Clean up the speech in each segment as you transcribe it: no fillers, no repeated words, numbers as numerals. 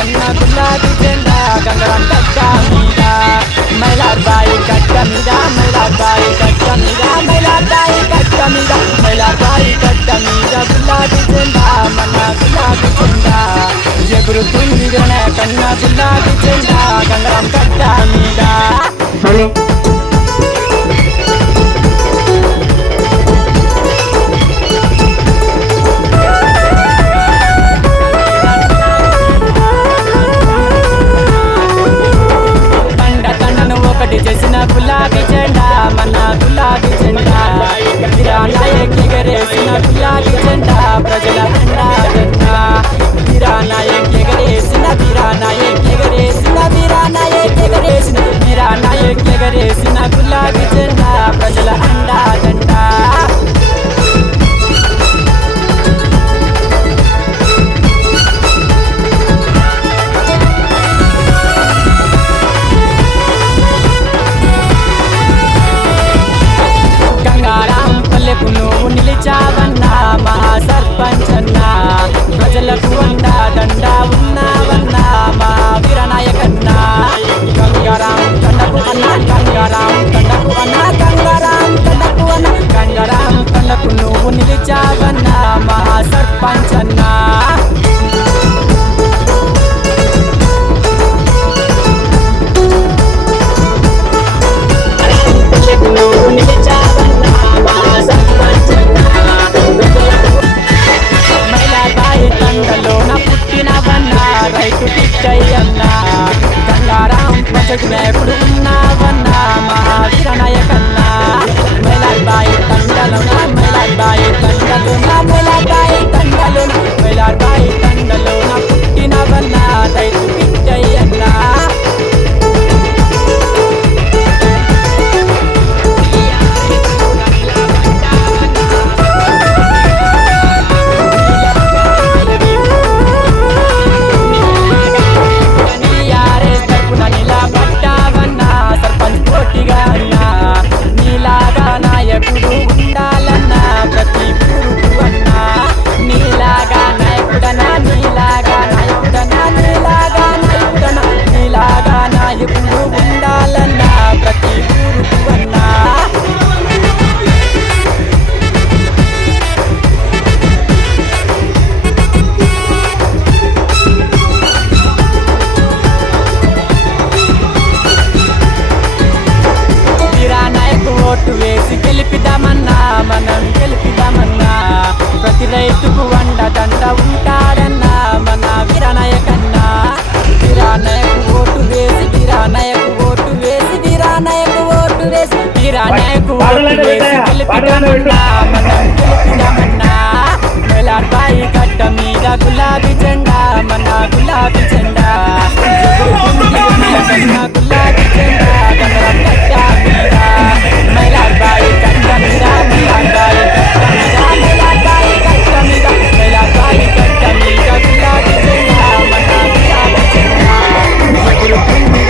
కన్నా గులాబీ జెండా గంగరం కట్ట మీద మైలార్బాయి కట్ట మీద మైలార్బాయి కట్ట మీద మైలార్బాయి కట్ట మీద మైలార్బాయి కట్ట మీద గులాబీ జెండా మన గులాబీ జెండా ఎగురుతుంది కన్నా గులాబీ జెండా గంగరం కట్ట మీద. చేసిన గులాబీ జెండా మన గులాబీ జెండా వీరానాయక్ ఎగరేసిన గులాబీ జెండా ప్రజల అండా జెండా వీరానాయక్ ఎగరేసిన వీరానాయక్ ఎగరేసిన వీరానాయక్ ఎగరేసిన వీరానాయక్ ఎగరేసిన గులాబీ జెండా ప్రజల అండా జెండా. నువ్వు నిలిచావన్నా మా సర్పంచన్నా ప్రజలకు అండా దండా ఉన్నావన్నా మా వీరనాయకన్నా గంగారాం తండకు అన్నా గంగారాం తండకు అన్నా గంగారాం తండకు అన్నా గంగారాం తండకు నువ్వు నిలిచావన్నా మా సర్పంచన్నా. రైతు టిక్కయ్యన్నా గంగారాం ప్రజకు ఎప్పుడు ఉన్నావన్నా మా వీరనాయకన్నా మైలార్బాయి తండలోన మైలార్బాయి తండలోన మైలార్బాయి తండలోన మైలార్బాయి తండలోన పుట్టినవన్నా రైతు టిక్కయ్యన్నా. ఓటు వేసి గెలిపిదామన్నా మనం గెలిపిదామన్నా ప్రతి రైతుకు వండ దండ ఉంటాడన్నా మన వీరనాయకన్నా. వీరనాయకు ఓటు వేసి వీరనాయకు ఓటు వేసి వీరనాయకు ఓటు వేసి వీరనాయకు ఓటు వేసి గెలిపిదామన్నా మనం గెలిపిదామన్నా. మైలార్బాయి కట్ట మీద గులాబీ జెండా మన గులాబీ జెండా కన్నా గులాబీ జెండా గంగరం కట్ట మీద మైలార్బాయి కట్ట మీద మైలార్బాయి కట్ట మీద మైలార్బాయి కట్ట మీద మైలార్బాయి కట్ట మీద గులాబీ జెండా మన గులాబీ జెండా ఎగురుతుంది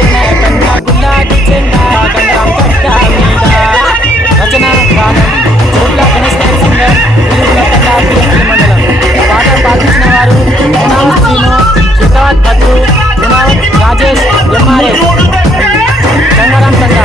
కన్నా గులాబీ జెండా గంగరం కట్ట మీద. రచన గానం చోట్ల గణేష్ సింగర్ మండలం పాట పాటించిన వారు శ్రీను చిత్రావత్ భద్రు రాజేష్ ఎంఆర్ఎస్ గంగారాం తండ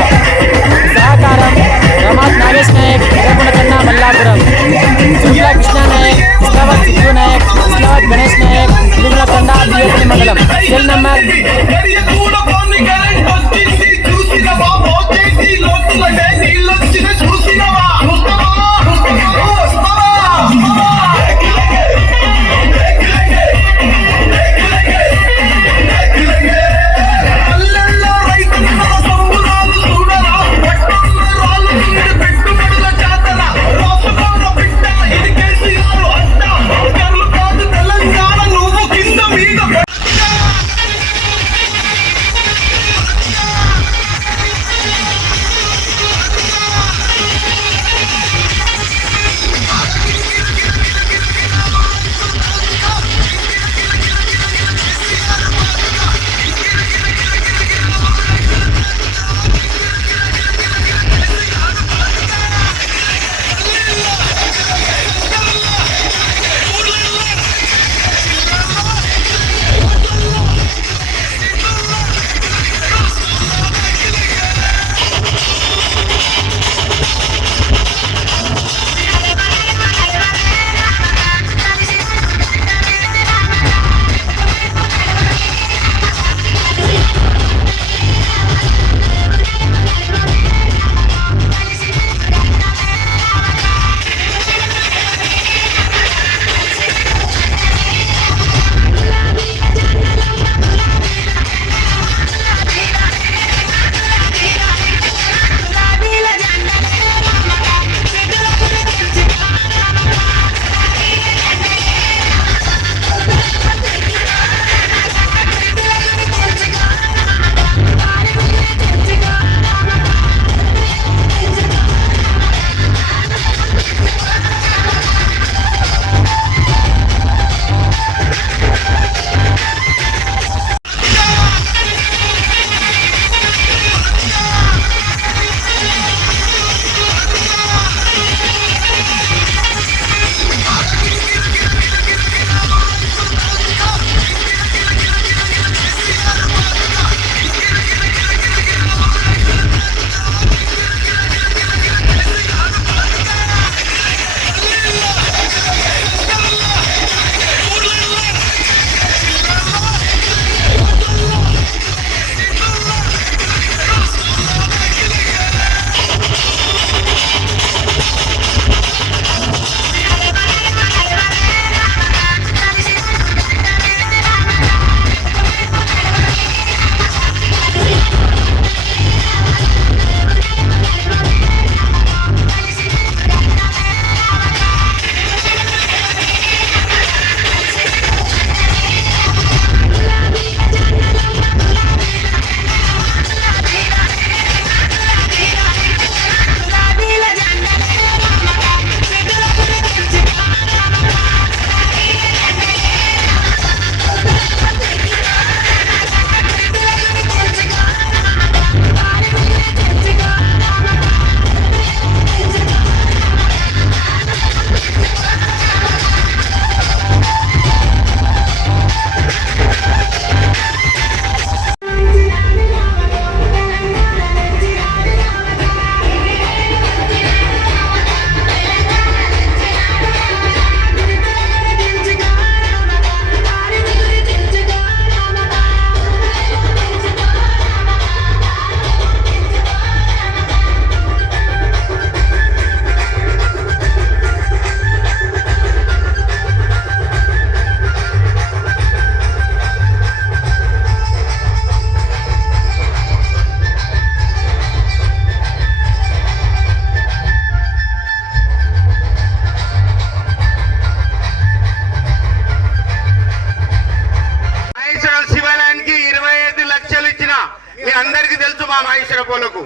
పోలకు.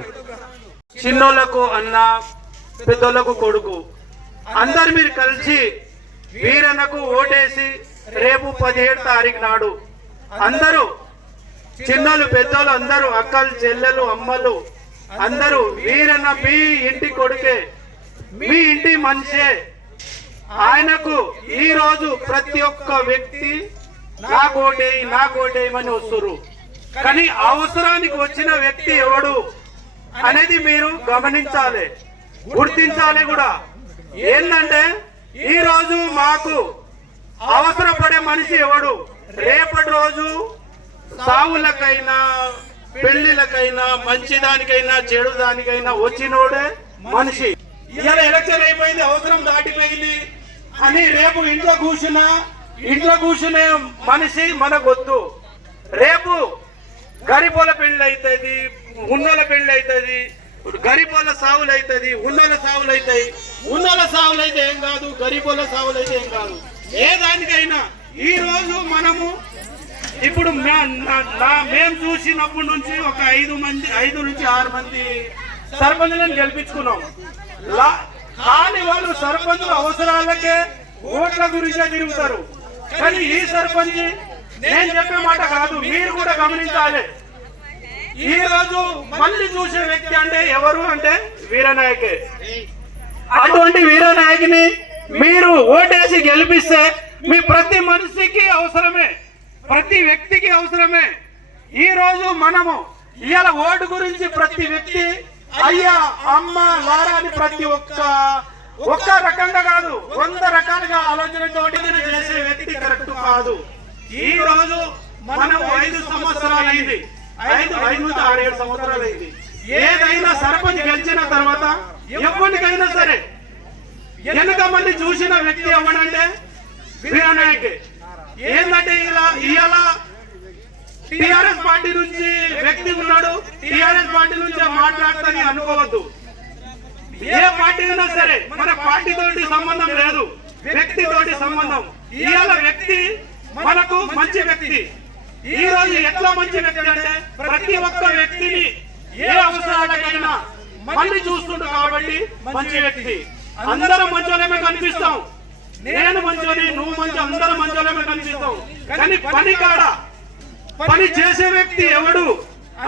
చిన్నోళ్లకు అన్న, పెద్దోళ్లకు కొడుకు, అందరు మీరు కలిసి వీరన్నకు ఓటేసి రేపు 17 తారీఖు నాడు అందరూ చిన్నోళ్ళు పెద్దోళ్ళు అందరూ అక్కలు చెల్లెలు అమ్మలు అందరూ వీరన్న మీ ఇంటి కొడుకే, మీ ఇంటి మనిషే. ఆయనకు ఈ రోజు ప్రతి ఒక్క వ్యక్తి నాకోటేయమని వస్తున్నారు. కానీ అవసరానికి వచ్చిన వ్యక్తి ఎవడు అనేది మీరు గమనించాలి, గుర్తించాలి కూడా. ఏంటంటే ఈ రోజు మాకు అవసరపడే మనిషి ఎవడు, రేపటి రోజు సావులకైనా పెళ్లిలకైనా మంచిదానికైనా చెడు దానికైనా వచ్చినోడే మనిషి. ఇలా ఎలక్షన్ అయిపోయింది, అవసరం దాటిపోయింది అని రేపు ఇంట్లో కూర్చునే మనిషి మనకొద్దు. రేపు గరీబోల పెళ్లి అవుతుంది, ఉన్నోళ్ళ పెళ్లి అవుతుంది, గరీబోల సావులు అవుతుంది, ఉన్నోళ్ళ సావులు అవుతాయి. ఉన్నోళ్ళ సావులు అయితే ఏం కాదు, గరీబోల సావులు అయితే ఏం కాదు. ఏ దానికైనా ఈ రోజు మనము ఇప్పుడు మేము చూసినప్పటి నుంచి ఒక 5 నుంచి 6 మంది సర్పంచులను గెలిపించుకున్నాం. కానీ వాళ్ళు సర్పంచుల అవసరాలకే ఓట్ల గురించే తిరుగుతారు. కానీ ఈ సర్పంచ్ నేను చెప్పే మాట కాదు, మీరు కూడా గమనించాలి. ఈ రోజు మళ్ళీ చూసే వ్యక్తి అంటే ఎవరు అంటే వీరనాయకే. అటువంటి వీరనాయకుని మీరు ఓటేసి గెలిపిస్తే మీ ప్రతి మనిషికి అవసరమే, ప్రతి వ్యక్తికి అవసరమే. ఈ రోజు మనము ఇవాళ ఓటు గురించి ప్రతి వ్యక్తి అయ్యా అమ్మ లారా అని ప్రతి ఒక్క రకంగా కాదు 100 రకాలుగా ఆలోచనతో చేసే వ్యక్తి కరెక్ట్ కాదు. ఈ రోజు మనం 5 సంవత్సరాలు అయింది, 5 నుంచి 6-7 సంవత్సరాలు అయింది. ఏదైనా సర్పంచ్ గెలిచిన తర్వాత ఎవరికైనా సరే వెనుక మంది చూసిన వ్యక్తి ఎవడంటే వీరనాయకే. ఏంటంటే ఇలా టిఆర్ఎస్ పార్టీ నుంచి వ్యక్తి ఉన్నాడు, టిఆర్ఎస్ పార్టీ నుంచి మాట్లాడతాని అనుకోవద్దు. ఏ పార్టీ అయినా సరే మన పార్టీతోటి సంబంధం లేదు, వ్యక్తితోటి సంబంధం. ఇవాళ వ్యక్తి మనకు మంచి వ్యక్తి. ఈ రోజు ఎట్లా మంచి వ్యక్తి అంటే ప్రతి ఒక్క వ్యక్తిని ఏ అవసరాలకైనా మళ్ళీ చూస్తుండు కాబట్టి మంచి వ్యక్తి. అందరం మంచోలేమే కనిపిస్తాం, నేను మంచోని నువ్వు మంచి, అందరం మంచోలేమే కనిపిస్తాం. కానీ పని చేసే వ్యక్తి ఎవడు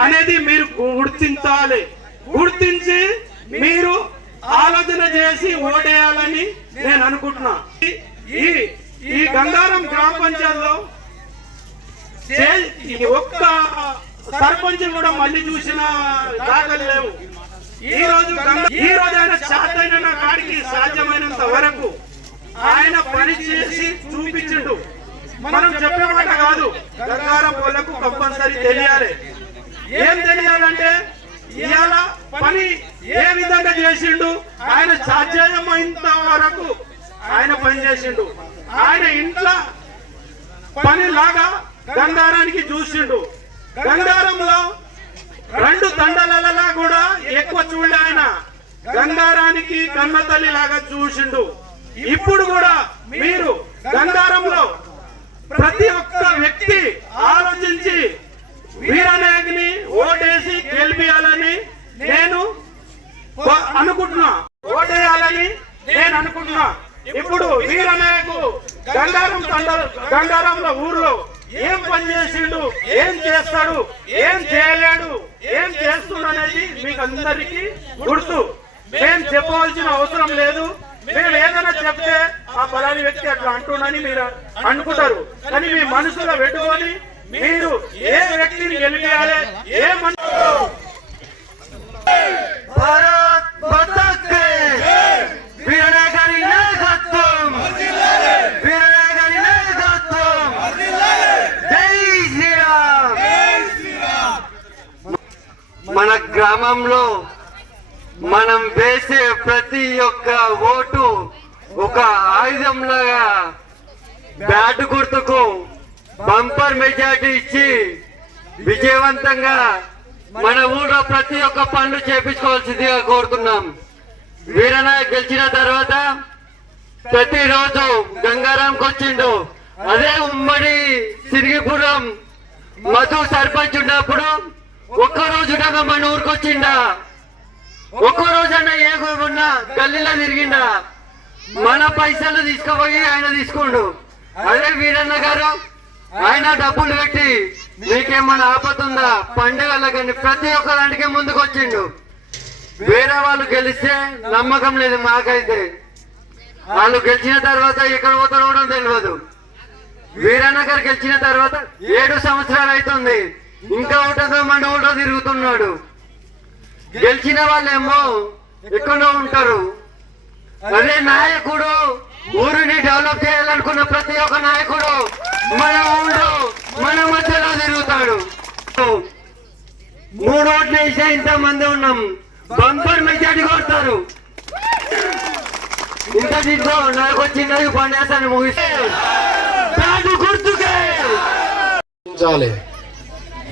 అనేది మీరు గుర్తించాలి. గుర్తించి మీరు ఆలోచన చేసి ఓటేయాలని నేను అనుకుంటున్నా. ఈ గంగారం గ్రామ పంచాయతీలో ఒక్క సర్పంచ్ కూడా మళ్ళీ చూసిన దాఖలు లేవు. ఈ రోజు ఆయన సాధ్యమైన కాడికి సాధ్యమైనంత వరకు ఆయన పని చేసి చూపించిండు. మనం చెప్పే మాట కాదు, గంగారం వాళ్ళకు కంపల్సరీ తెలియాలి. ఏం తెలియాలంటే ఇవాళ పని ఏ విధంగా చేసిండు, ఆయన సాధ్యమైనంత వరకు ఆయన పని చేసిండు. ఆయన ఇంట్లో పని లాగా గంగారానికి చూసిండు. గంగారంలో 2 తండాలలో కూడా ఎక్కువ చూడ ఆయన గంగారానికి కన్న తల్లి లాగా చూసిండు. ఇప్పుడు కూడా మీరు గంగారంలో ప్రతి ఒక్క వ్యక్తి ఆలోచించి వీరనాయకుని ఓటేసి గెలిపియాలని నేను అనుకుంటున్నా, ఓటేయాలని నేను అనుకుంటున్నా. ఇప్పుడు వీరనాయకు గంగారంలో ఊర్లో ఏం పని చేసిండు, ఏం చేస్తాడు, ఏం చేయలేడు, ఏం చేస్తుండు అనేది మీకు అందరికీ గుర్తు. మేము చెప్పవలసిన అవసరం లేదు. మేము ఏదైనా చెప్తే ఆ పలాని వ్యక్తి అట్లా అంటున్నాని మీరు అనుకుంటారు. కానీ మీ మనసులో పెట్టుకొని మీరు ఏ వ్యక్తిని గెలిపేయాలి, ఏ మన గ్రామంలో మనం వేసే ప్రతి ఒక్క ఓటు ఒక ఆయుధంలాగా బ్యాట్ గుర్తుకు బంపర్ మెజార్టీ ఇచ్చి విజయవంతంగా మన ఊళ్ళో ప్రతి ఒక్క పనులు చేపించుకోవాల్సిందిగా కోరుతున్నాం. వీరనాయక్ గెలిచిన తర్వాత ప్రతిరోజు గంగారాంకి వచ్చిండు. అదే ఉమ్మడి సిరిగిపురం మధు సర్పంచ్ ఉన్నప్పుడు ఒక్కరోజు మన ఊరికి వచ్చిండా? ఒక్కరోజన్నా ఏ ఉన్నా గల్లీలో తిరిగిండా? మన పైసలు తీసుకుపోయి ఆయన తీసుకోండు. అదే వీరన్న గారు ఆయన డబ్బులు పెట్టి మీకేమన్నా ఆపతుందా పండుగలకని ప్రతి ఒక్క దానికే ముందుకు వచ్చిండు. వేరే వాళ్ళు గెలిస్తే నమ్మకం లేదు మాకైతే. వాళ్ళు గెలిచిన తర్వాత ఎక్కడ పోతారో కూడా తెలియదు. వీరన్న గారు గెలిచిన తర్వాత 7 సంవత్సరాలు అవుతుంది, ఇంకా ఒకటో మన ఊళ్ళో తిరుగుతున్నాడు. గెలిచిన వాళ్ళేమో ఎక్కడో ఉంటారు. అదే నాయకుడు ఊరిని డెవలప్ చేయాలనుకున్న ప్రతి ఒక్క నాయకుడు మన ఊళ్ళో మన మధ్యలో తిరుగుతాడు. 3 ఓట్లు వేసే ఇంతమంది ఉన్నాం, బంపర్ మెజార్టీ కొడతారు. ఇంత దీంట్లో నాకు వచ్చినది ఉపన్యాసాన్ని ముగిస్తే గుర్తుకే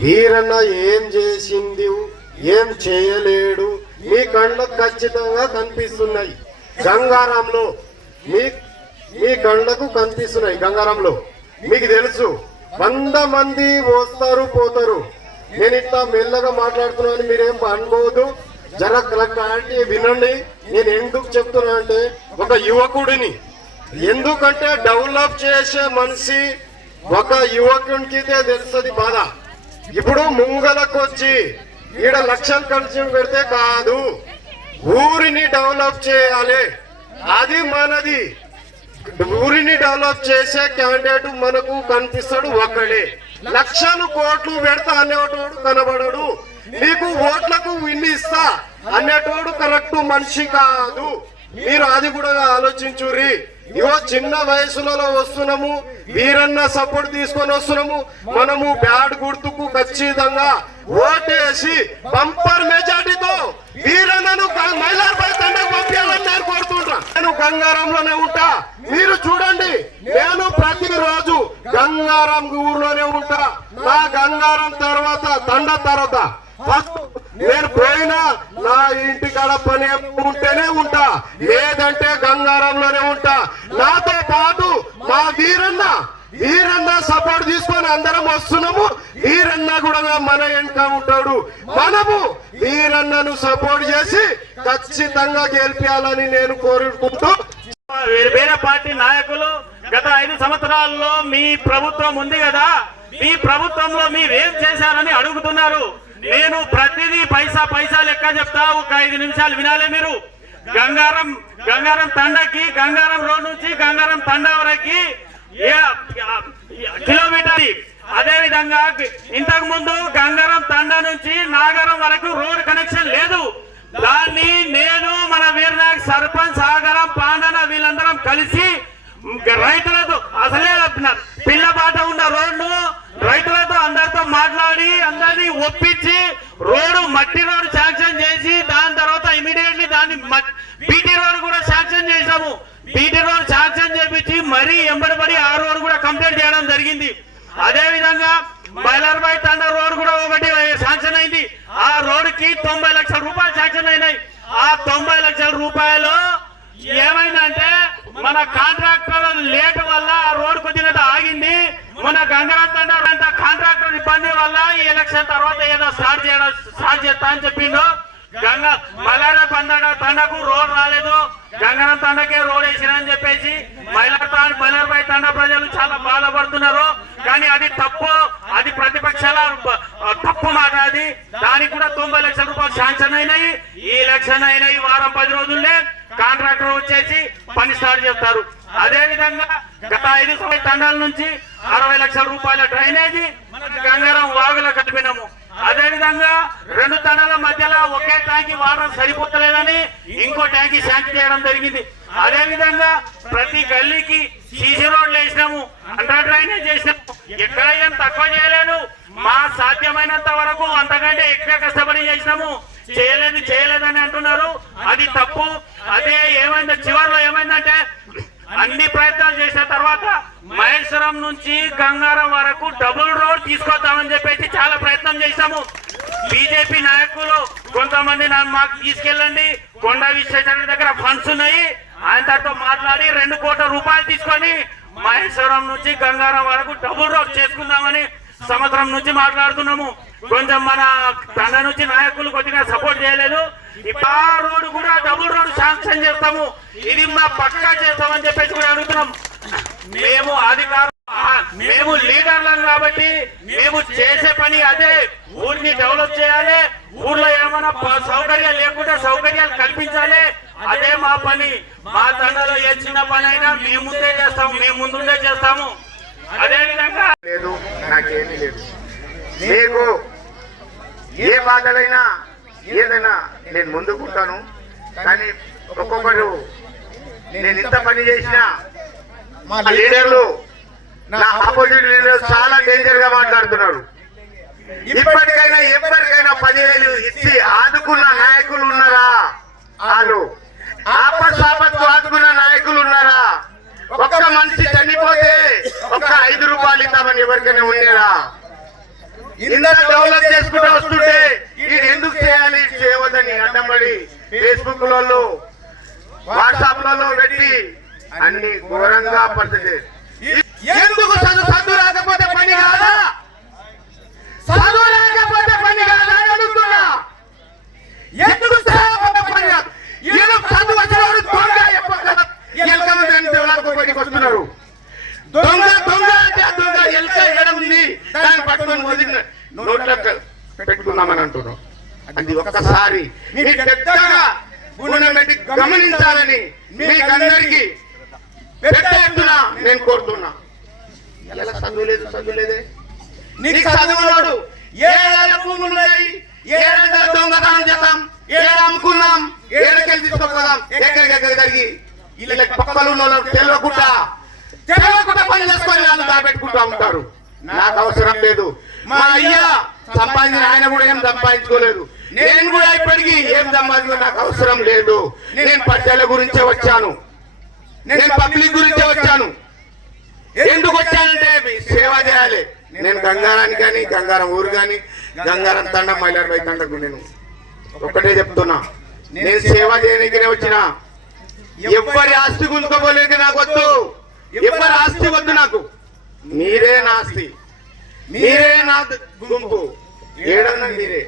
వీరన్న ఏం చేసింది ఏం చేయలేడు మీ కళ్ళకు ఖచ్చితంగా కనిపిస్తున్నాయి. గంగారంలో మీ కళ్ళకు కనిపిస్తున్నాయి. గంగారంలో మీకు తెలుసు 100 మంది వస్తారు పోతారు. నేను ఇట్లా మెల్లగా మాట్లాడుతున్నాను, మీరేం అనుకోవద్దు. జర క్లారిటీ వినండి. నేను ఎందుకు చెప్తున్నా అంటే ఒక యువకుడిని, ఎందుకంటే డెవలప్ చేసే మనిషి ఒక యువకునికి తెలుస్తుంది బాధ. ఇప్పుడు ముంగలకు వచ్చి ఈడ లక్షలు ఖర్చు పెడితే కాదు, ఊరిని డెవలప్ చేయాలి. అది మనది. ఊరిని డెవలప్ చేసే క్యాండిడేట్ మనకు కనిపిస్తాడు ఒక్కడే. లక్షలు కోట్లు పెడతా అనేటోడు కనబడడు. మీకు ఓట్లకు విన్ని ఇస్తా అనేటోడు కరెక్ట్ మనిషి కాదు. మీరు అది కూడా ఆలోచించుర్రి. ఇవో చిన్న వయసులో వస్తున్నాము, వీరన్న సపోర్ట్ తీసుకొని వస్తున్నాము. మనము బ్యాడ్ గుర్తుకు ఖచ్చితంగా ఓటేసి బంపర్ మెజార్టీతో వీరన్నను మైలార్పై తండకు పంపించాలని నేను కోరుతుంటా. నేను గంగారంలోనే ఉంటా, మీరు చూడండి. నేను ప్రతిరోజు గంగారం ఊర్లోనే ఉంటా. నా గంగారం తర్వాత తండ తర్వాత ఫస్ట్ నేను పోయినా నా ఇంటికాడ పని ఉంటేనే ఉంటా, లేదంటే గంగారంలోనే ఉంటా. నాతో పాటు మా వీరన్న సపోర్ట్ తీసుకొని అందరం వస్తున్నాము. వీరన్న కూడా మన వెనుక ఉంటాడు. మనము వీరన్నను సపోర్ట్ చేసి ఖచ్చితంగా గెలిపించాలని నేను కోరుకుంటూ, వేరే పార్టీ నాయకులు గత 5 సంవత్సరాల్లో మీ ప్రభుత్వం ఉంది కదా, మీ ప్రభుత్వంలో మీరేం చేశారని అడుగుతున్నారు. నేను ప్రతిదీ పైసా లెక్క చెప్తా. ఒక 5 నిమిషాలు వినాలి మీరు. గంగారం తండకి, గంగారం రోడ్ నుంచి గంగారం తండ వరకు కిలోమీటర్. అదే విధంగా ఇంతకు ముందు గంగారం తండ నుంచి నాగరం వరకు రోడ్ కనెక్షన్ లేదు. దాన్ని నేను మన వీరనాయక్ సర్పంచ్ సాగరం పాండన వీళ్ళందరం కలిసి రైతులతో, అసలే పిల్లబాట ఉన్న రోడ్లు రైతులతో అందరితో మాట్లాడి అందరినీ ఒప్పించి మట్టి రోడ్ శాంక్షన్ చేసి దాని తర్వాత ఇమీడియట్లీ దాన్ని బీటీ రోడ్ కూడా శాంక్షన్ చేసాము. బీటీ రోడ్ శాంక్షన్ చేపించి మరీ ఎంబడిపడి ఆ రోడ్ కూడా కంప్లీట్ చేయడం జరిగింది. అదే విధంగా మైలార్బాయ్ తండ రోడ్ కూడా ఒకటి శాంక్షన్ అయింది. ఆ రోడ్ కి 90 లక్షల రూపాయలు శాంక్షన్ అయినాయి. ఆ 90 లక్షల రూపాయలు ఏమైందంటే మన కాంట్రాక్టర్ లేట్ వల్ల ఆ రోడ్ కొద్దిగా ఆగింది. మన గంగారం తండ కాంట్రాక్టర్ ఇబ్బంది వల్ల ఈ ఎలక్షన్ తర్వాత ఏదో స్టార్ట్ చేస్తా అని చెప్పిండు. మైలార్బాయ్ తండకు రోడ్ రాలేదు, గంగారం తండకే రోడ్ వేసిరని చెప్పేసి మైలార్బాయ్ తండ ప్రజలు చాలా బాధపడుతున్నారు. కానీ అది తప్పు, అది ప్రతిపక్షాల తప్పు మాట. అది దానికి కూడా 90 లక్షల రూపాయలు శాంక్షన్ అయినాయి. ఈ ఎలక్షన్ అయినాయి వారం 10 రోజుల్లో కాంట్రాక్టర్ వచ్చేసి పని స్టార్ట్ చేస్తారు. అదే విధంగా గత 5 తండాల నుంచి 60 లక్షల రూపాయల డ్రైనేజీ గంగారం వాగులో కట్టినాము. అదే విధంగా 2 తండాల మధ్యలో ఒకే ట్యాంకి వాటర్ సరిపోతలేదని ఇంకో ట్యాంకి శాంక్షన్ చేయడం జరిగింది. అదే విధంగా ప్రతి గల్లీకి సీసీ రోడ్లు వేసినాము, అండర్ డ్రైనేజ్ చేసినాము. ఎక్కడ ఏం తక్కువ చేయలేను, మా సాధ్యమైనంత వరకు అంతకంటే ఎక్కువ కష్టపడి చేసినాము. చేయలేదని అంటున్నారు, అది తప్పు. అదే ఏమైంది, చివరిలో ఏమైందంటే అన్ని ప్రయత్నాలు చేసిన తర్వాత మహేశ్వరం నుంచి గంగారం వరకు డబుల్ రోడ్ తీసుకొద్దామని చెప్పేసి చాలా ప్రయత్నం చేశాము. బీజేపీ నాయకులు కొంతమంది మాకు తీసుకెళ్ళండి, కొండ విశ్వేశ్వర దగ్గర ఫండ్స్ ఉన్నాయి, ఆయనతో మాట్లాడి 2 కోట్ల రూపాయలు తీసుకొని మహేశ్వరం నుంచి గంగారం వరకు డబుల్ రోడ్ చేసుకుందామని సంవత్సరం నుంచి మాట్లాడుతున్నాము. కొంచెం మన తండ నుంచి నాయకులు కొద్దిగా సపోర్ట్ చేయలేదు. ఆ రోడ్డు కూడా డబుల్ రోడ్ శాంక్షన్ చేస్తాము, ఇది మా పక్కా చేస్తామని చెప్పేసి కూడా అడుగుతున్నాం. మేము అధికారులు, మేము లీడర్లం కాబట్టి మేము చేసే పని అదే. ఊరిని డెవలప్ చేయాలి, ఊర్లో ఏమైనా సౌకర్యాలు లేకుండా సౌకర్యాలు కల్పించాలి, అదే మా పని. మా తండలో ఏ చిన్న పని అయినా మేము ముందే చేస్తాము, మేము ముందుండే చేస్తాము. అదే విధంగా లేదు, నాకేమీ లేదు. మీకు ఏ బాధలైనా ఏదైనా నేను ముందుకుంటాను. కానీ ఒక్కొక్కరు నేను ఇంత పని చేసినా మా లీడర్లు, నా ఆపోజిట్ లీడర్లు చాలా డేంజర్ గా మాట్లాడుతున్నారు. ఇప్పటికైనా ఎవరికైనా 10,000 ఇచ్చి ఆదుకున్న నాయకులు ఉన్నారా? వాళ్ళు ఆపత్సాపత్తు ఆదుకున్న నాయకులు ఉన్నారా? ఒక్క మనిషి చనిపోతే ఒక్క 5 రూపాయలు ఇద్దామని ఎవరికైనా ఉండేరా? ఇందరూ డెవలప్ చేసుకుంటూ వస్తుంటే ఇది ఎందుకు చేయాలి, చేయవద్దని అడ్డంబడి ఫేస్బుక్ లలో వాట్సాప్ లలో పెట్టి అన్ని ఘోరంగా పడుతుంది. ఎందుకు చదువు రాకపోతే పని కాదా? చదువు రాకపోతే పని కాదా అని అడుగుతున్నా. ఎందుకు పని కాదు? ఏదో చదువు వచ్చినవాడు దొంగ వస్తున్నారు. దొంగ దొంగ అంటే దొంగ ఎల్క ఎడం ఉంది, దాన్ని పట్టుకొని నోట్ల పెట్టుకున్నామని అంటున్నాం. అది ఒక్కసారి మీ పెద్దగా గుణం పెట్టి గమనించాలని మీకందరికీ పెద్ద ఎత్తున నేను కోరుతున్నా. ఎలా చదువు లేదు, చదువు లేదే. నీకు చదువున్నాడు ఏడ భూములు ఉన్నాయి, ఏడ దొంగతనం చేద్దాం, ఏడ అమ్ముకున్నాం, ఏడకెళ్ళి తీసుకోపోదాం, ఎక్కడికెక్కడ జరిగి ఇలా పక్కలు తెలియకుండా పని చేసుకొని వాళ్ళు దాపెట్టుకుంటూ ఉంటారు. నాకు అవసరం లేదు. మా అయ్యా సంపాదించిన ఆయన కూడా ఏం సంపాదించుకోలేదు, నేను కూడా ఇప్పటికీ ఏం సంపాదించుకో నాకు అవసరం లేదు. నేను ప్రజల గురించే వచ్చాను, నేను పబ్లిక్ గురించే వచ్చాను. ఎందుకు వచ్చానంటే సేవ చేయాలి. నేను గంగారానికి కానీ, గంగారం ఊరు కానీ, గంగారం తండ మైలార్బాయి తండకు నేను ఒక్కటే చెప్తున్నా, నేను సేవ చేయడానికినే వచ్చిన. ఎవరి ఆస్తి గుంజుకోపోలేదు నాకు వద్దు, ఎవరి ఆస్తి వద్దు నాకు. మీరే నా ఆస్తి, మీరే నా గుంపు, ఏడన్నా మీరే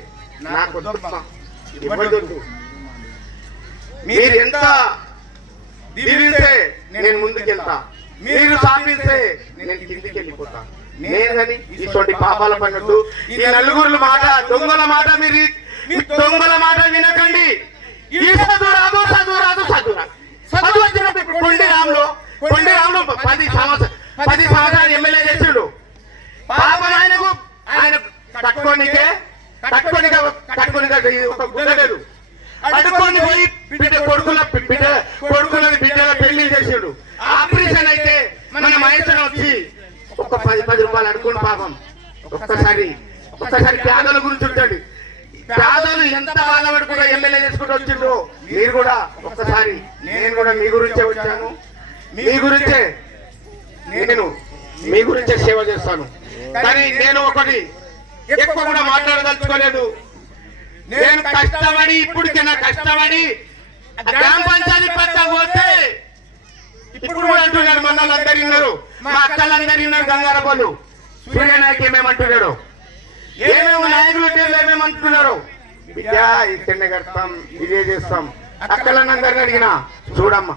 నాకు వద్దు. మీరు ఎంత దీవిస్తే నేను ముందుకెళ్తా, మీరు సాధిస్తే నేను కిందికి వెళ్ళిపోతా. నేను కానీ ఇటువంటి పాపాల పన్నట్టు ఈ నలుగురు మాట, దొంగల మాట, మీరు దొంగల మాట వినకండి. ఈ చదువు రాదు, చదువు రాదు, చదువు రాదు. చదువు వచ్చినప్పుడు కొండి రాములు 10 సంవత్సరాలు ఎమ్మెల్యే చేసిండు. పాపం ఆయనకు ఆయన కట్టుకోనికే ఒక గుడ్డ లేదు. అడుకొని పోయి బిడ్డల పెళ్లి చేసిండు. ఆపరేషన్ అయితే మన మహేశ్వరం వచ్చి ఒక 10 రూపాయలు అడుకోండి. పాపం ఒక్కసారి పేదల గురించి ఉంటాడు. పేదలు ఎంత బాధపడుకుంటూ ఎమ్మెల్యే చేసుకుంటూ వచ్చిండ్రు. మీరు కూడా ఒక్కసారి, నేను కూడా మీ గురించే వచ్చాను, మీ గురించే సేవ చేస్తాను. కానీ నేను ఒకటి ఎక్కువ కూడా మాట్లాడదలుచుకోలేదు. నేను కష్టపడి ఇప్పటికైనా కష్టపడి గ్రామ పంచాయతీ పట్టా పోతే ఇప్పుడు కూడా అంటున్నాడు, మన వాళ్ళందరూ విన్నారు, మా అక్కలందరూ విన్నారు, గంగారపోలు సూర్యనాయక్ ఏమేమంటున్నాడు, ఏమేమి నాయకులు ఏమేమంటున్నారు. బిడ్డ ఇక్కడనే కడతాం, ఇదే చేస్తాం. అక్కలనందరిని అడిగినా చూడమ్మా,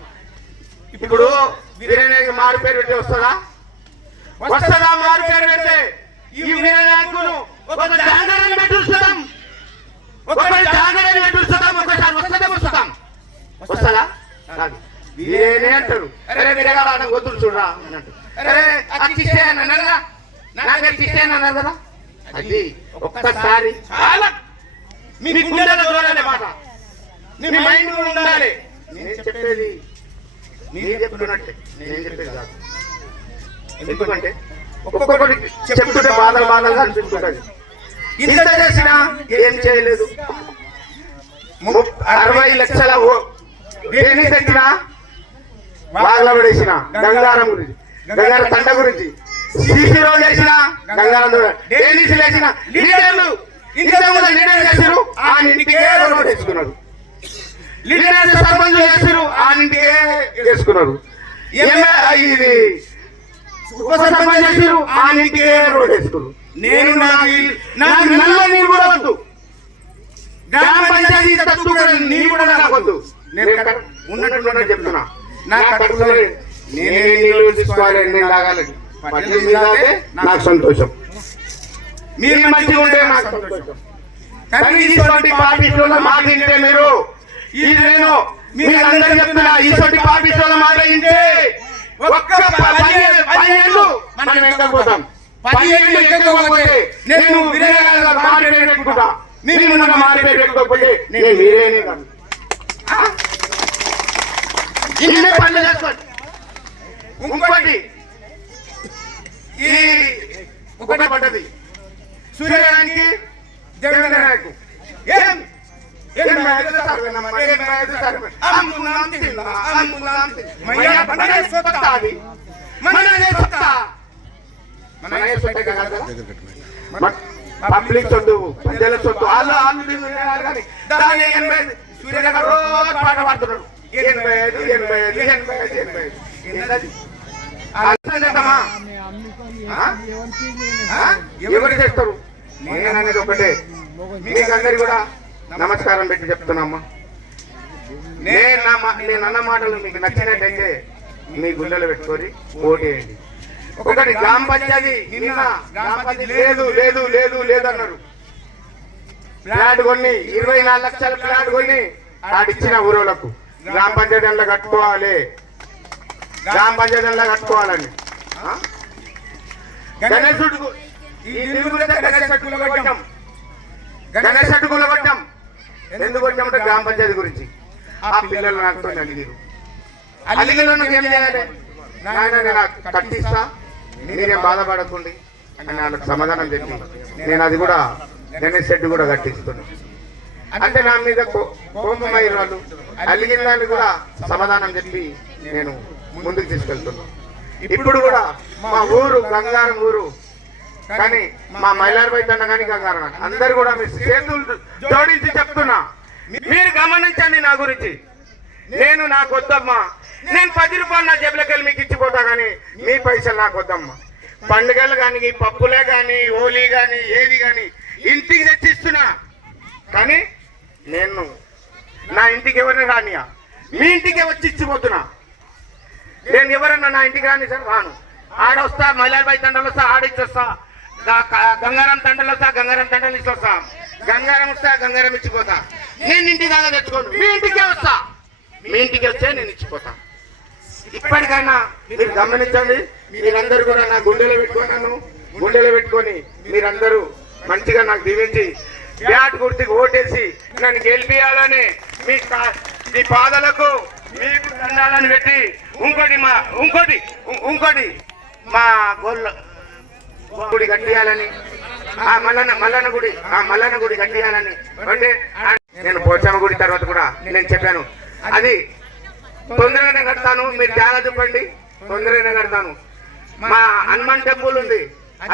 ఇప్పుడు వీరనాయకు మారు పేరు పెట్టి వస్తుందా? మారు పేరు పెడితే ఈ వీరనాయకులు ఒక జాగరణ పెట్టుస్తాం, ఒకసారి వస్తుందా? కాదు. వీరేనే అంటారు, అరే వీరేగా వద్దులు చూడరా అన్నట్టు. అరే అచ్చిస్తే అన్నారా, నాకే చిస్తే అన్నారు కదా. అది ఒక్కసారి చాలా మీ గుండెలో దూరాలే మాట, మీ మైండ్ ఉండాలి. నేను చెప్పేది మీరు చెప్తున్నట్టే, నేను చెప్పేది కాదు. ఎందుకంటే ఒక్కొక్కటి చెప్తుంటే బాధలుగా అనిపిస్తుంటది. ఇంత చేసినా ఏం చేయలేదు. 60 లక్షల దేని తెచ్చినా బాగా పడేసిన గంగారం గురించి, గంగారం తండ గురించి, సీసీ రోడ్ వేసిన గంగారం డేనీస్ లేచిన లీడర్లు ఇంతకుముందు లీడర్ చేసారు, ఆ ఇంటికే రోడ్ వేసుకున్నారు. లీడర్ సర్పంచ్ చేసారు, ఆ ఇంటికే వేసుకున్నారు. ఇది ఉప సర్పంచ్ చేసారు, ఆ ఇంటికే రోడ్ వేసుకున్నారు. నేను నాకు నల్ల నీరు కూడా వద్దు, గ్రామ పంచాయతీ తట్టు నీరు కూడా నాకు వద్దు. నేను ఉన్నట్టు చెప్తున్నా, నా కడుపులో నేనే నీళ్ళు తీసుకోవాలి, నేను తాగాలి. నాకు సంతోషం, మీరు మంచిగా ఉంటే నాకు సంతోషం. కానీ ఇటువంటి పార్టీలో మాట వింటే మీరు, ఇది నేను మీకు అందరికీ చెప్తున్నా, ఇటువంటి పార్టీలో మాట వింటే ఒక్క 10 ఏళ్ళు మనం ఎక్కకపోతాం. 10 ఏళ్ళు ఎక్కకపోతే నేను మార్పేట పెట్టుకుంటా, మీరు నన్ను మార్పేట పెట్టుకోకపోతే నేను మీరేనే కాదు. ఇన్ని పనులు చేసుకోండి. ఇంకోటి ఈ ఒకటే పడ్డది సూర్యగానికి జగన్ ఏం పబ్లిక్ సొత్తు, ప్రజల సొత్తు, వాళ్ళు కానీ దాన్ని 80 సూర్యగారు రోజు పాట పాడుతున్నాడు. 85 ఎవరు చేస్తారు? నేను అనేది ఒకటే, మీకు అందరికి కూడా నమస్కారం పెట్టి చెప్తున్నామ్మా. నేను అన్న మాటలు మీకు నచ్చినట్టయితే మీ గుండెలో పెట్టుకొని ఓటేయండి. ఒకటి గ్రామ పంచాయతీ, నిన్న గ్రామ పంచాయతీ లేదు లేదు లేదు లేదు అన్నారు. ఫ్లాట్ కొన్ని 24 లక్షల ఫ్లాట్ కొన్ని ఆడిచ్చిన ఊరోళ్ళకు గ్రామ పంచాయతీ అంతా కట్టుకోవాలి, గ్రామ పంచాయతీ అంతా కట్టుకోవాలని. గణేశుడు గణేష్ అడ్డుకుల కొట్టాం. ఎందుకు వచ్చామంటే గ్రామ పంచాయతీ గురించి. ఆ పిల్లలు నాతో అలిగిలో ఏం చేయాలి? నాయన నేను కట్టిస్తా, మీరేం బాధపడకండి అని వాళ్ళకి సమాధానం చెప్పి నేను అది కూడా గణేష్ షెడ్ కూడా కట్టిస్తున్నాను. అంటే నా మీద కోపమైన వాళ్ళు అలిగిన వాళ్ళు కూడా సమాధానం చెప్పి నేను ముందుకు తీసుకెళ్తున్నాను. ఇప్పుడు కూడా మా ఊరు గంగారం ఊరు, కానీ మా మైలార్బాయి తండ కానీ గంగారం అందరు కూడా మీ చేతులు జోడించి చెప్తున్నా, మీరు గమనించండి నా గురించి. నేను నాకు వద్దమ్మా, నేను 10 రూపాయలు నా జేబులోకి వెళ్ళి మీకు ఇచ్చిపోతా, కానీ మీ పైసలు నాకు వద్దమ్మా. పండుగలు కానీ, పప్పులే కానీ, హోలీ కానీ, ఏది కానీ ఇంటికి తెచ్చిస్తున్నా, కానీ నేను నా ఇంటికి ఎవరిని రానియా, మీ ఇంటికే వచ్చి ఇచ్చిపోతున్నా. నేను ఎవరన్నా నా ఇంటికి రాని సార్ రాను. ఆడొస్తా, మైలార్బాయి తండలు వస్తా, ఆడిచ్చొస్తా, గంగారం తండలు వస్తా, గంగారం తండలు ఇచ్చొస్తా, గంగారం వస్తా, గంగారం ఇచ్చిపోతా. నేను ఇంటి దాకా తెచ్చుకోను, మీ ఇంటికే వస్తా, మీ ఇంటికి వచ్చే నేను ఇచ్చిపోతా. ఇప్పటికైనా మీరు గమనించండి. మీరందరూ కూడా నా గుండెలో పెట్టుకున్నాను, గుండెలో పెట్టుకొని మీరందరూ మంచిగా నాకు దీవించి బ్యాట్ గుర్తుకు ఓటేసి నన్ను గెలిపియాలని మీ పాదలకు మీకు దండాలని పెట్టి ఇంకోటి మా గోళ్ళ గుడి కట్టియాలని, ఆ మల్లన్న గుడి కట్టియాలని. అంటే నేను పోచమ్మ గుడి తర్వాత కూడా నేను చెప్పాను, అది తొందరగానే కడతాను, మీరు జాగ్రత్త చూపండి, తొందరగానే కడతాను. మా హనుమాన్ టెంపుల్ ఉంది,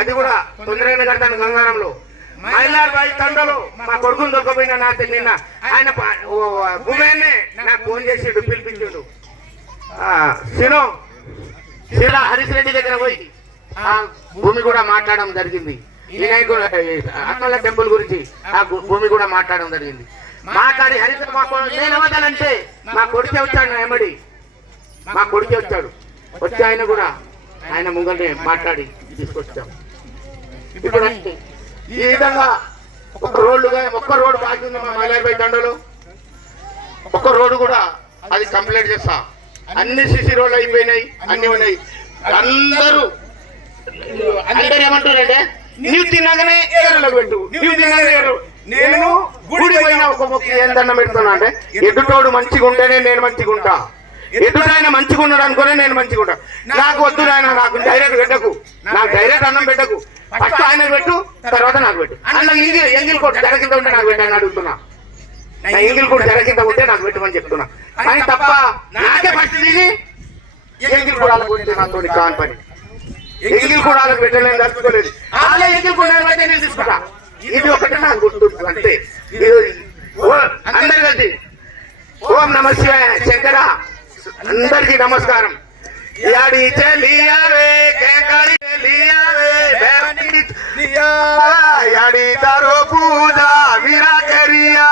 అది కూడా తొందరగానే కడతాను గంగారంలో. మైలార్బాయి తండలో మా కొడుకుని దొరకపోయినా నాకు నిన్న ఆయన భూమేనే నాకు ఫోన్ చేసిండు, పిలిపించాడు. శిలా హరీష్ రెడ్డి దగ్గర పోయి ఆ భూమి కూడా మాట్లాడడం జరిగింది. అన్నల టెంపుల్ గురించి ఆ భూమి కూడా మాట్లాడడం జరిగింది. మాట్లాడి హరీష్ నేను ఏమవుతానంటే మా కొడుకే వచ్చాడు, ఎమ్మడి మా కొడుకే వచ్చాడు. వచ్చి ఆయన కూడా ఆయన ముంగల్ని మాట్లాడి తీసుకొచ్చాం. ఇప్పుడు ఈ విధంగా ఒక్క రోడ్డు బాకీ ఉంది మా మైలార్బాయి తండలో. ఒక్క రోడ్డు కూడా అది కంప్లీట్ చేస్తా. అన్ని సిసి రోడ్లు అయిపోయినాయి, అన్ని ఉన్నాయి. అందరూ ఏమంటారంటే నీవు తిన్నాకనే ఏరులోకి పెట్టు, నీవు తిన్నాకనే ఏరు. నేను గుడి పోయినా ఒక మొక్కి ఏం దండం పెడుతున్నా అంటే, ఎదుటోడు మంచిగా ఉంటేనే నేను మంచిగా ఉంటా, ఎదుటాయన మంచిగా ఉన్నాడు అనుకునే నేను మంచిగా ఉంటా. నాకు వద్దు నాయన, నాకు డైరెక్ట్ పెట్టకు, నాకు డైరెక్ట్ అన్నం పెట్టకు, ఫస్ట్ ఆయన పెట్టు, తర్వాత నాకు పెట్టు. అన్న ఎంగిల్ కొట్టు జర కింద ఉంటే నాకు పెట్టని అడుగుతున్నా. నా ఎంగిల్ కొట్టు జర కింద ఉంటే నాకు పెట్టమని చెప్తున్నా. కానీ తప్ప నాకే ఫస్ట్ తిని ఎంగిల్ కూడా కొడితే నాతో కాని పని. ఎంగిల్ కూడా పెట్టలేని తలుచుకోలేదు, అలా ఎంగిల్ కూడా నేను తీసుకుంటా. ఇది ఒకటి నాకు గుర్తు అంతే. అందరు కలిసి ఓం నమ శివాయ శంకర. అందరికి నమస్కారం. याड़ी तारो पूजा मीरा करिया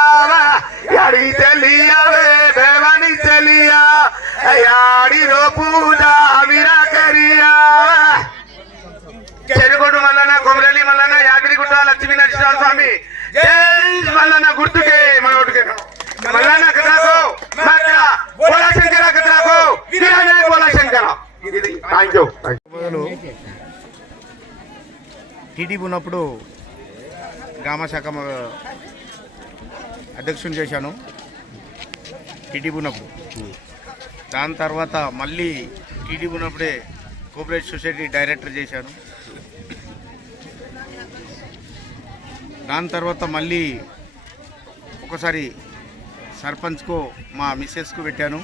याड़ी चलिया वे बेवानी चलिया याड़ी रो पूजा मीरा करिया చెరుగొండ మల్లన్న కొమరలి మల్లన్న యాదగిరిగుట్ట లక్ష్మీ నరసింహ స్వామి జై మల్లన్న గుర్తుకే మనోటికే మల్లన్న కథకు మక్క బోలా శంకర కథకు వీరనే బోలా శంకర ఇది థాంక్యూ మొదలు టీడీపీ ఉన్నప్పుడు గ్రామ శాఖ అధ్యక్షుని చేశాను టీడీపీ ఉన్నప్పుడు. దాని తర్వాత మళ్ళీ టీడీపీ ఉన్నప్పుడే కోఆపరేటివ్ సొసైటీ డైరెక్టర్ చేశాను. దాని తర్వాత మళ్ళీ ఒకసారి సర్పంచ్కు మా మిస్సెస్కు పెట్టాను.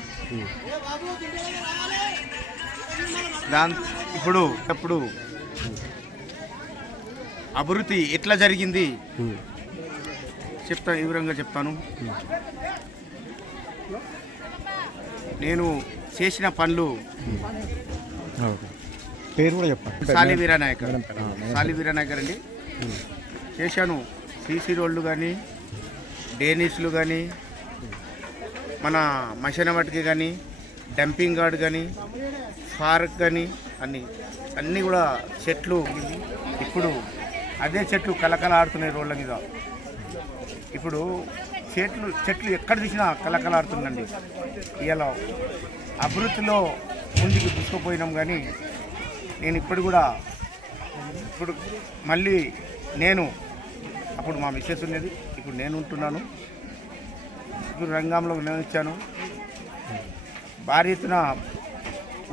ఇప్పుడు అభివృద్ధి ఎట్లా జరిగింది వివరంగా చెప్తాను. నేను చేసిన పనులు పేరు కూడా చెప్పండి. సాలి వీరనాయకర్ అండి చేశాను. సీసీ రోడ్లు కానీ డేనిస్లు కానీ మన మషనమట్కి కానీ డంపింగ్ గార్డ్ కానీ పార్క్ కానీ అన్నీ కూడా చెట్లు. ఇప్పుడు అదే చెట్లు కలకలాడుతున్నాయి రోడ్ల మీద. ఇప్పుడు చెట్లు ఎక్కడ చూసినా కలకలాడుతుందండి. ఇలా అభివృద్ధిలో ముందుకు తీసుకుపోయినాం. కానీ నేను ఇప్పుడు మళ్ళీ అప్పుడు మా మిస్సెస్ ఉండేది, ఇప్పుడు నేను ఉంటున్నాను. ఇప్పుడు రంగంలో నేను ఇచ్చాను. భారీ ఎత్తున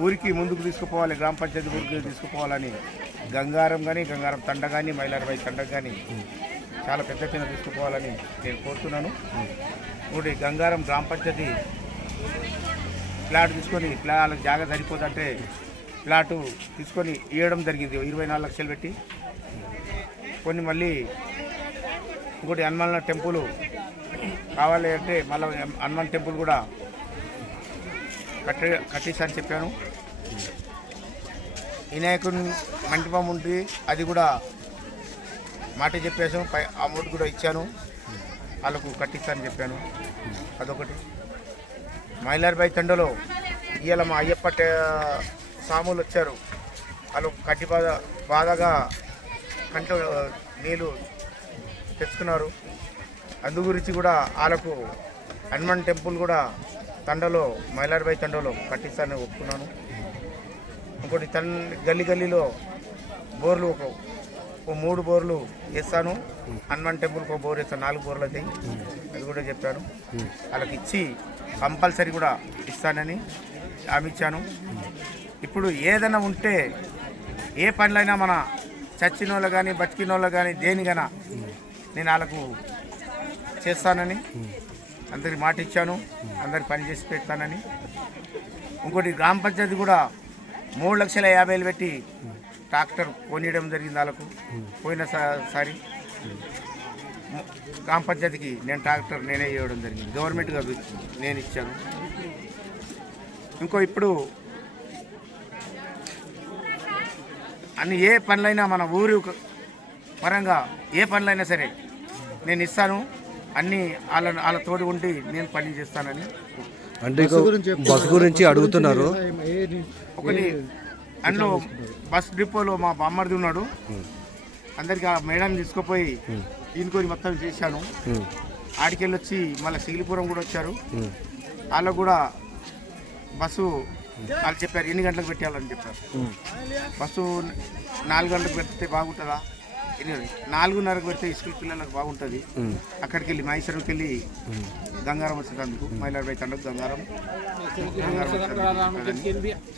ఊరికి ముందుకు తీసుకుపోవాలి, గ్రామ పంచాయతీ ఊరికి తీసుకుపోవాలని గంగారం తండ కానీ మైలారబాయి తండ కానీ చాలా పెద్ద ఎత్తున తీసుకుపోవాలని నేను కోరుతున్నాను. ఇప్పుడు గంగారం గ్రామ పంచాయతీ ప్లాట్ తీసుకొని వాళ్ళకి జాగా సరిపోతుంటే ప్లాటు తీసుకొని ఇవ్వడం జరిగింది 24 లక్షలు పెట్టి. కొన్ని మళ్ళీ ఇంకోటి హనుమాన్ టెంపుల్ కావాలి అంటే మళ్ళీ హనుమాన్ టెంపుల్ కూడా కట్టేసని చెప్పాను. వినాయకుని మంటపం ఉంది, అది కూడా మాట చెప్పేసాం. అమౌంట్ కూడా ఇచ్చాను, వాళ్ళకు కట్టిస్తానని చెప్పాను. అదొకటి. మైలార్బాయి తండలో ఇవాళ మా అయ్యప్ప సాములు వచ్చారు. వాళ్ళు కట్టి బాధగా కంట్లో నీళ్ళు తెచ్చుకున్నారు. అందు గురించి కూడా వాళ్ళకు హనుమాన్ టెంపుల్ కూడా తండలో మైలార్బాయి తండలో కట్టిస్తానని ఒప్పుకున్నాను. ఇంకోటి గల్లీలో బోర్లు ఒక 3 బోర్లు వేస్తాను. హనుమాన్ టెంపుల్కి ఒక బోర్ వేస్తాను, 4 బోర్లు అవుతాయి. అది కూడా చెప్పాను. వాళ్ళకి ఇచ్చి కంపల్సరీ కూడా ఇస్తానని హామీ ఇచ్చాను. ఇప్పుడు ఏదైనా ఉంటే ఏ పనులైనా మన చచ్చిన వాళ్ళు కానీ బతికిన వాళ్ళు కానీ దేనికైనా నేను వాళ్ళకు చేస్తానని అందరికి మాట ఇచ్చాను. అందరికి పని చేసి పెడతానని. ఇంకోటి గ్రామ పంచాయతీ కూడా 3,50,000 పెట్టి ట్రాక్టర్ కొనియడం జరిగింది వాళ్ళకు. పోయినసారి గ్రామ పంచాయతీకి నేను ట్రాక్టర్ నేనే ఇవ్వడం జరిగింది. గవర్నమెంట్ కాదు, నేను ఇచ్చాను. ఇప్పుడు అన్ని ఏ పనులైనా మన ఊరు పరంగా ఏ పనులైనా సరే నేను ఇస్తాను. అన్నీ వాళ్ళ తోడు ఉండి నేను పని చేస్తానని. అంటే బస్ గురించి అడుగుతున్నారు. ఒకటి అందులో బస్ డిపోలో మా బామ్మర్ది ఉన్నాడు. అందరికి ఆ మేడం తీసుకుపోయి దీనికొని మొత్తం చేశాను. ఆడికెళ్ళి వచ్చి మళ్ళీ సిగిలిపురం కూడా వచ్చారు. వాళ్ళకు కూడా బస్సు వాళ్ళు చెప్పారు ఎన్ని గంటలకు పెట్టాలని చెప్పారు. బస్సు 4 గంటలకు పెడితే బాగుంటుందా? 4:30కు పెడితే స్కూల్ పిల్లలకు బాగుంటుంది. అక్కడికి వెళ్ళి మైసూరుకి వెళ్ళి గంగారం వచ్చేటందుకు మైలార్బాయి తండకు గంగారం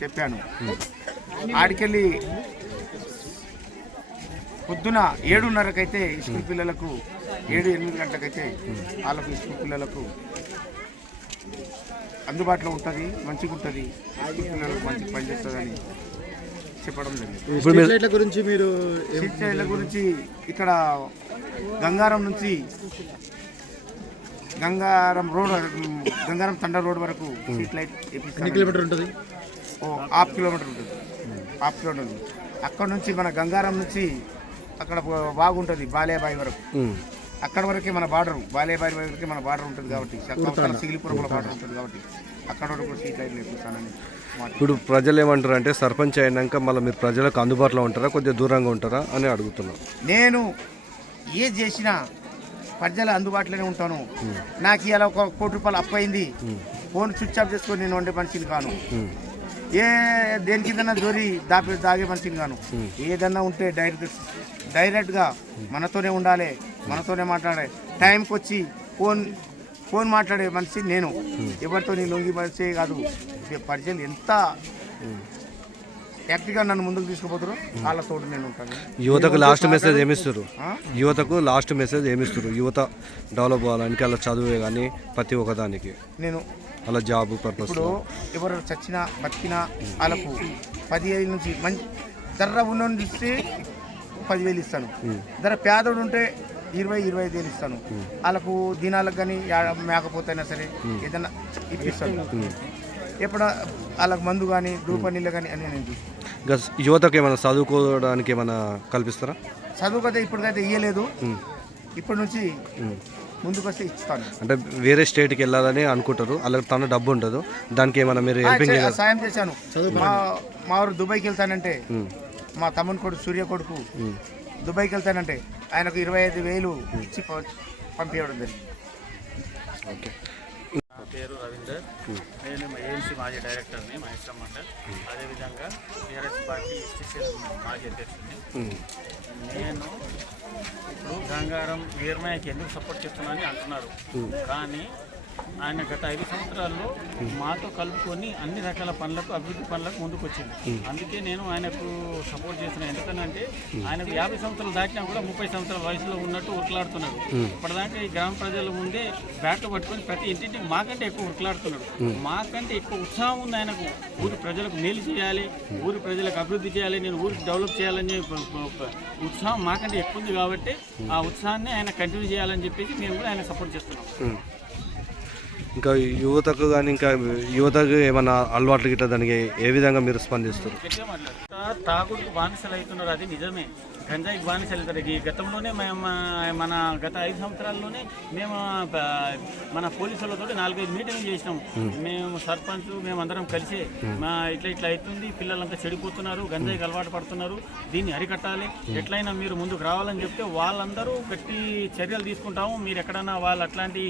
చెప్పాను. ఆడికెళ్ళి పొద్దున 7:30కు అయితే స్కూల్ పిల్లలకు 7-8 గంటలకైతే వాళ్ళకు స్కూల్ పిల్లలకు అందుబాటులో ఉంటుంది, మంచిగా ఉంటుంది, పిల్లలకు మంచిగా పనిచేస్తుందని చెప్పడం జరిగింది. స్ట్రీట్ లైట్ల గురించి ఇక్కడ గంగారం నుంచి గంగారం తండ రోడ్ వరకు స్ట్రీట్ లైట్ కిలోమీటర్ ఉంటుంది. హాఫ్ కిలోమీటర్ ఉంటుంది. అక్కడ నుంచి మన గంగారం నుంచి అక్కడ బాగుంటుంది బాలేబాయి వరకు, అక్కడ వరకే మన బార్డర్, బాలేబాయి వరకే మన బార్డర్ ఉంటుంది కాబట్టి, సిగిలిపురంలో బార్డర్ ఉంటుంది కాబట్టి అక్కడ వరకు సీట్ లైట్లు ఎక్కుతానని. ఇప్పుడు ప్రజలు ఏమంటారు అంటే సర్పంచ్ అయినాక మళ్ళీ మీరు ప్రజలకు అందుబాటులో ఉంటారా, కొద్దిగా దూరంగా ఉంటారా అని అడుగుతున్నాం. నేను ఏది చేసినా ప్రజల అందుబాటులోనే ఉంటాను. నాకు ఇలా ఒక ₹1,00,00,000 అప్పు అయింది, ఫోన్ స్విచ్ ఆఫ్ చేసుకొని నేను వండే మనిషిని కాను, ఏ దేనికి ఏదన్నా జోరి దాగే మనిషిని కాను. ఏదన్నా ఉంటే డైరెక్ట్గా మనతోనే ఉండాలి, మనతోనే మాట్లాడాలి. టైంకి వచ్చి ఫోన్ మాట్లాడే మనిషి నేను, ఎవరితో నీ లొంగి మనిషి కాదు. ప్రజలు ఎంత యాక్టివ్గా నన్ను ముందుకు తీసుకుపోతారో వాళ్ళతో నేను ఉంటాను. యువతకు లాస్ట్ మెసేజ్ ఏమిస్తారు? యువతకు లాస్ట్ మెసేజ్ ఏమిస్తారు? యువత డెవలప్ అవ్వడానికి అలా చదువే కానీ ప్రతి ఒక్కదానికి నేను అలా జాబ్ పర్పస్. ఇప్పుడు ఎవరు చచ్చినా బతికినా వాళ్ళకు 10,000 నుంచి మంచి ధర ఉన్నోని చూస్తే 10,000 ఇస్తాను. ధర పేదోడు ఉంటే 20,000-25,000 ఇస్తాను. వాళ్ళకు దినాలకు కానీ మేకపోతైనా సరే ఏదైనా ఇప్పిస్తాను. ఎప్పుడు వాళ్ళకి మందు కానీ ధూప నీళ్ళు కానీ అని నేను చూస్తాను. యువతకు ఏమైనా చదువుకోవడానికి ఏమైనా కల్పిస్తారా? చదువుకైతే ఇప్పటికైతే ఇవ్వలేదు, ఇప్పటి నుంచి ముందుకు వస్తే ఇస్తాను. అంటే వేరే స్టేట్కి వెళ్ళాలని అనుకుంటారు, అలాగే తన డబ్బు ఉండదు, దానికి ఏమైనా మీరు హెల్పింగ్ సాయం చేశాను. మా ఊరు దుబాయ్కి వెళ్తానంటే, మా తమ్ముని కొడుకు సూర్య కొడుకు దుబాయ్కి వెళ్తానంటే ఆయనకు 25,000 ఇచ్చి పంపించడం జరిగింది. ఓకే. నా పేరు రవీందర్, నేను ఏఎంసీ మాజీ డైరెక్టర్ని మహేశ్వరం మండల్, అదేవిధంగా టీఆర్ఎస్ పార్టీ ఎస్టీసీఎల్ మాజీ అధ్యక్షుడిని. నేను ఇప్పుడు గంగారం వీరమయ్యకి ఎందుకు సపోర్ట్ చేస్తున్నానని అంటున్నారు, కానీ ఆయన గత 5 సంవత్సరాల్లో మాతో కలుపుకొని అన్ని రకాల పనులకు, అభివృద్ధి పనులకు ముందుకు వచ్చింది. అందుకే నేను ఆయనకు సపోర్ట్ చేస్తున్నాను. ఎందుకంటే ఆయనకు 50 సంవత్సరాలు దాటినా కూడా 30 సంవత్సరాల వయసులో ఉన్నట్టు ఉరుకులాడుతున్నాడు. ఇప్పటిదాకా ఈ గ్రామ ప్రజల ముందే బ్యాట్లు పట్టుకొని ప్రతి ఇంటింటికి మాకంటే ఎక్కువ ఉరుకులాడుతున్నాడు. మాకంటే ఎక్కువ ఉత్సాహం ఉంది ఆయనకు. ఊరి ప్రజలకు మేలు చేయాలి, ఊరి ప్రజలకు అభివృద్ధి చేయాలి, నేను ఊరికి డెవలప్ చేయాలని ఉత్సాహం మాకంటే ఎక్కువ ఉంది. కాబట్టి ఆ ఉత్సాహాన్ని ఆయన కంటిన్యూ చేయాలని చెప్పేసి మేము కూడా ఆయన సపోర్ట్ చేస్తున్నాం. ఇంకా యువతకు కానీ ఇంకా యువతకు ఏమైనా అలవాట్లు గిట్ట దానికి ఏ విధంగా మీరు స్పందిస్తారు? తాగుడుకు బానిసలు అవుతున్నారు, అది నిజమే. గంజాయికి బానిసలు అవుతారు. ఈ గతంలోనే మేము మన గత 5 సంవత్సరాల్లోనే మేము మన పోలీసులతో 4-5 మీటింగ్లు చేసినాము. మేము సర్పంచ్ మేమందరం కలిసి ఇట్లా అవుతుంది, పిల్లలంతా చెడిపోతున్నారు, గంజాయికి అలవాటు పడుతున్నారు, దీన్ని అరికట్టాలి, ఎట్లయినా మీరు ముందుకు రావాలని చెప్తే వాళ్ళందరూ గట్టి చర్యలు తీసుకుంటాము. మీరు ఎక్కడన్నా వాళ్ళు అట్లాంటి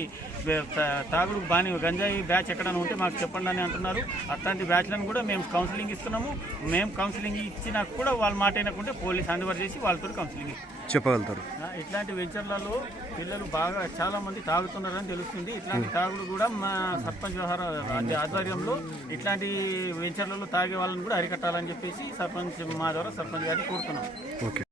తాగుడు గంజాయి బ్యాచ్ ఎక్కడైనా ఉంటే మాకు చెప్పండి అని అంటున్నారు. అట్లాంటి బ్యాచ్లను కూడా మేము కౌన్సిలింగ్ ఇస్తున్నాము. మేము కౌన్సిలింగ్ ఇచ్చినా కూడా వాళ్ళ మాట అయినకుంటే పోలీస్ హ్యాండ్ ఓవర్ చేసి వాళ్ళతో కౌన్సిలింగ్ చెప్పగలుగుతారు. ఇట్లాంటి వెంచర్లలో పిల్లలు బాగా చాలా మంది తాగుతున్నారని తెలుస్తుంది. ఇట్లాంటి తాగుడు కూడా మా సర్పంచ్ వ్యవహార ఆధ్వర్యంలో ఇట్లాంటి వెంచర్లలో తాగే వాళ్ళని కూడా అరికట్టాలని చెప్పేసి మా ద్వారా సర్పంచ్ గారిని కోరుతున్నాం. ఓకే.